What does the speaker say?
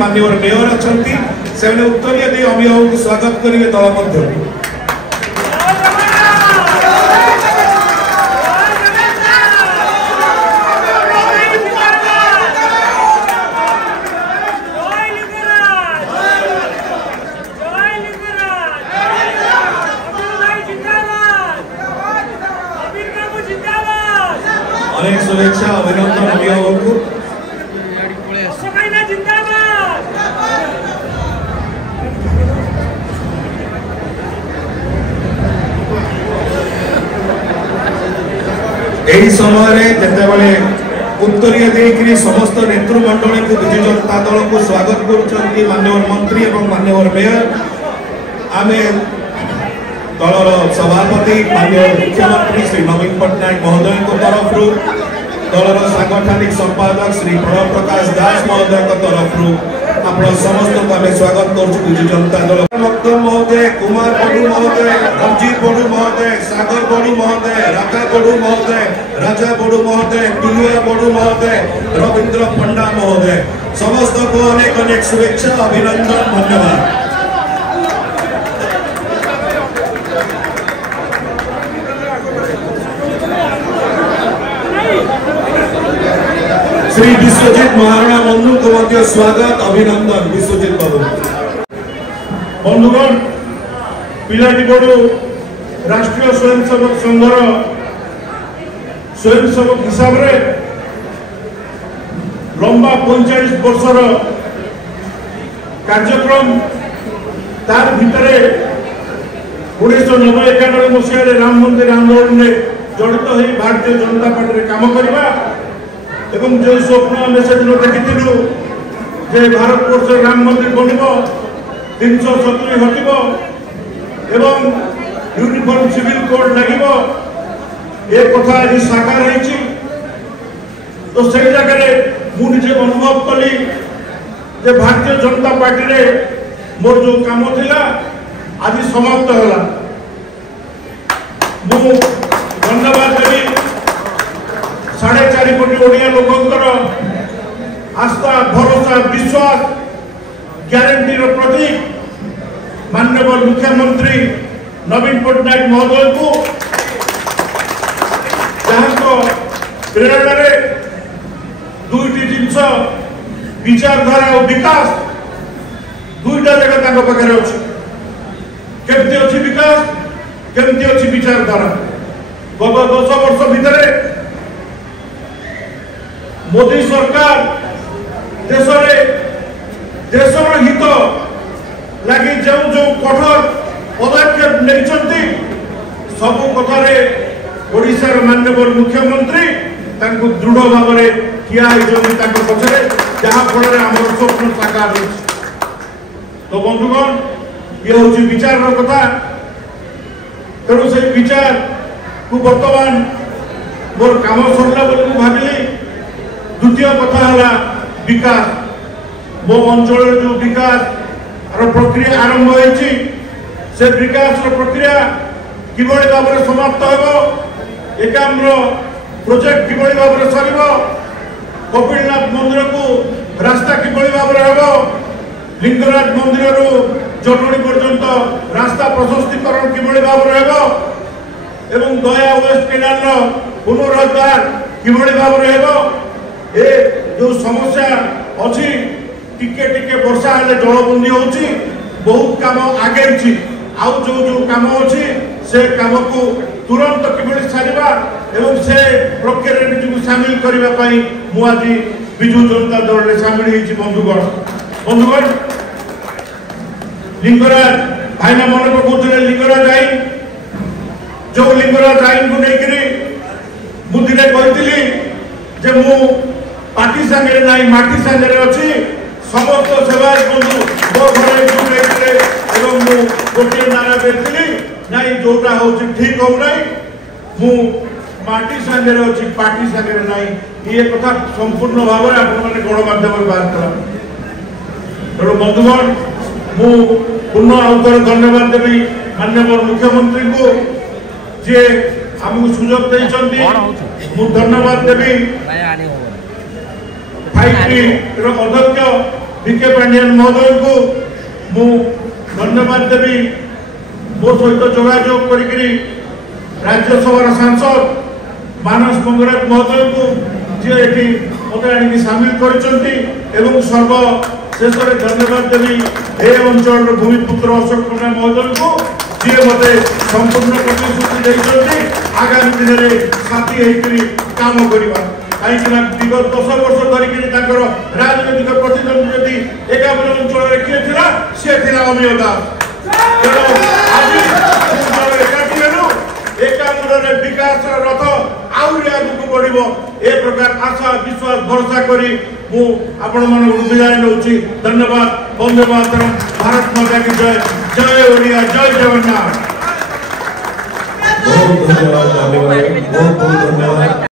माननीय मेयर अच्छा से उत्तरीय दे अभिभावक को स्वागत करेंगे दल मध्य अनेक शुभेच्छा अभिनंदन अभिभावक को यही समय जिते उत्तरीय देकर समस्त नेतृमंडल को विजु जनता दल को स्वागत कर माननीय मंत्री और माननीय मेयर आम दलर सभापति माननीय मुख्यमंत्री श्री नवीन पट्टनायक महोदय तरफ दलर सांगठनिक संपादक श्री प्रणव प्रकाश दास महोदय तरफ आप समस्त को आम स्वागत करुजु जनता दल महोदय कुमार बड़ू महोदय रंजीत बड़ू महोदय सागर बड़ू महोदय राका बड़ू महोदय राजा बड़ू महोदय टुलुआ बड़ू महोदय रवींद्र पंडा महोदय समस्त को अनेक अनेक शुभेच्छा अभिनंदन धन्यवाद। श्री विश्वजीत महाराणा बंधु को मध्य स्वागत अभिनंदन विश्वजीत बाबू बंधुगण पिलाटी बड़ू राष्ट्रीय स्वयंसेवक संघर स्वयंसेवक हिसाब रे लंबा 45 वर्षर कार्यक्रम तार भितरे 1990-91 मसीह राम मंदिर आंदोलन में जड़ित हो भारतीय जनता पार्टी काम करवा एवं जो स्वप्न आम से दिन देखी जे भारत वर्ष राम मंदिर बन 370 हटब एवं यूनिफॉर्म सिविल कोड लगे ये कथा आज साकार है तो से जगह मुझे अनुभव कली जे भारतीय जनता पार्टी रे मोर जो काम थिला आज समाप्त होला मु धन्यवाद देवी 4.5 कोटी ओडिया लोकंकर आस्था भरोसा विश्वास ग्यारंटी प्रतीक माननीय मुख्यमंत्री नवीन पट्टनायक महोदय को जहाँ प्रेरणा दुईटी जिनस विचारधारा और विकास दुईटा जगह पाखे अच्छी केमती अच्छी विकास केमती अच्छी विचारधारा गत 10 वर्ष भितर मोदी सरकार देशर हित लगी जो जो कठोर पदक्षेप नहीं सबू कथार ओडिशार माननीय मुख्यमंत्री दृढ़ भाव में ठिया पछरे जहाँ फल आम स्वप्न साकार हो तो बंधुगण ये हूँ विचार कथा तेणु से विचार को बर्तमान मोर काम सरला भाविली द्वितीय कथा है विकास मो अंचल जो विकास प्रक्रिया आरंभ होती से विकास प्रक्रिया किभली भाव में समाप्त हो एकाम्र प्रोजेक्ट किभली भाव में सर कपिलनाथ मंदिर को रास्ता किभली भाव में हम लिंगराज मंदिर जटणी पर्यंत रास्ता प्रशस्तीकरण किभली भाव में हम दया वेस्ट केनाल पुनरुद्धार किभली भाव में हम ए जो समस्या अच्छी टिके टिके वर्षा हेले जलबंदी होची बहुत काम आगे आउ जो जो काम अच्छी से काम को तुरंत किभली सारिबा एवं से प्रक्रिया निजको सामिल करने मुझे विजु जनता दल में सामिल होती बंधुगण लिंगराज भाईना मन पकाउले लिंगराज आईन जो लिंगराज आईन को लेकर मुझे कही जे मु पार्टी सांगे ना माटी सांगे अच्छी समस्त सेवायत बंधु मो घर गोटे नारा देती ना जोटा हूँ ठीक हो ना मु माटी सांगे अच्छी पार्टी सांगे ना ये कथा संपूर्ण भाव में आपने गणमाध्यम बाहर करा तेणु बंधुगण मु पुनः आउथर धन्यवाद देवी माननीय मुख्यमंत्री को जे आमको सुजोग देइछन्ती मु धन्यवाद देवी 5T अध्यक्ष विके पांडियन महोदय को मु धन्यवाद देवी मो सहित जोगाजोग करी राज्यसभा सांसद मानस मंगराज महोदय को जी ये मत आनी सामिल कर सर्व शेष धन्यवाद देवी ए अंचल भूमिपुत्र अशोक पण्डा महोदय को जी मत संपूर्ण प्रतिश्रुति देते आगामी दिन में साथी होकर काम करवा कहीं विगत 10 वर्ष धरिकी राजनैतिक प्रतिद्वंदी यदि एकाबन अंचल किए था सी था अमीय दास एकाठी हेलु एकाबन विकास रथ आहरी आगक बढ़ो ए प्रकार आशा विश्वास भरोसा करी मु आपण मन विदाय नौची। धन्यवाद। वंदे मातरम। भारत माता की जय। जय ओडिया। जय जगन्नाथ। बहुत धन्यवाद।